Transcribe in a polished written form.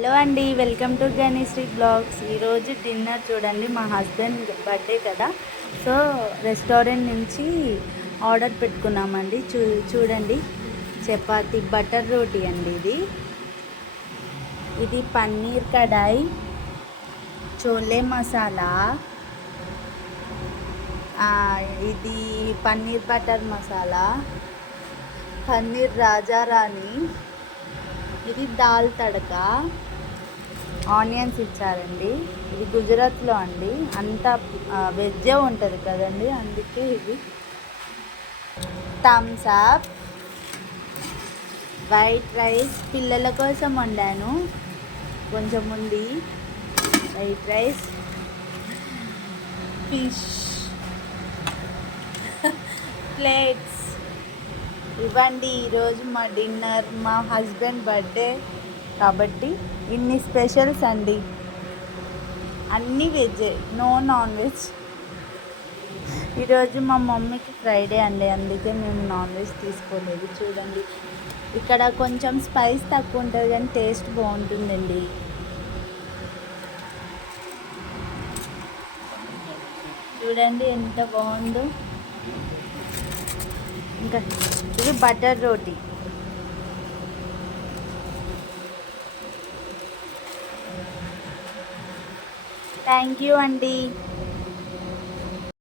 Hello అండి, welcome to గణేశ్రీ blogs. ఈరోజు dinner చూడండి, మా హస్బెండ్ బర్త్డే కదా, సో రెస్టారెంట్ నుంచి ఆర్డర్ పెట్టుకున్నామండి. చూడండి, చపాతి బటర్ రోటీ అండి. ఇది పన్నీర్ కడాయి, చోలే మసాలా, ఇది పన్నీర్ బటర్ మసాలా, పన్నీర్ రాజారాణి, ఇది దాల్ తడక, ఆనియన్స్ ఇచ్చారండి. ఇది గుజరాత్లో అండి, అంతా వెజ్జే ఉంటుంది కదండి, అందుకే ఇది. థమ్స్ అప్, వైట్ రైస్ పిల్లల కోసం వండాను, కొంచెం ఉంది. వైట్ రైస్, ఫిష్, ప్లేట్స్ ఇవ్వండి. ఈరోజు మా డిన్నర్, మా హస్బెండ్ బర్త్డే కాబట్టి ఇన్ని స్పెషల్స్ అండి. అన్నీ వెజ్జే, నో నాన్ వెజ్. ఈరోజు మా మమ్మీకి ఫ్రైడే అండి, అందుకే మేము నాన్ వెజ్ తీసుకోలేదు. చూడండి, ఇక్కడ కొంచెం స్పైస్ తక్కువ ఉంటుంది కానీ టేస్ట్ బాగుంటుందండి. చూడండి ఎంత బాగుందో. ఇంకా ఇది బటర్ రోటీ. థ్యాంక్ యూ అండి.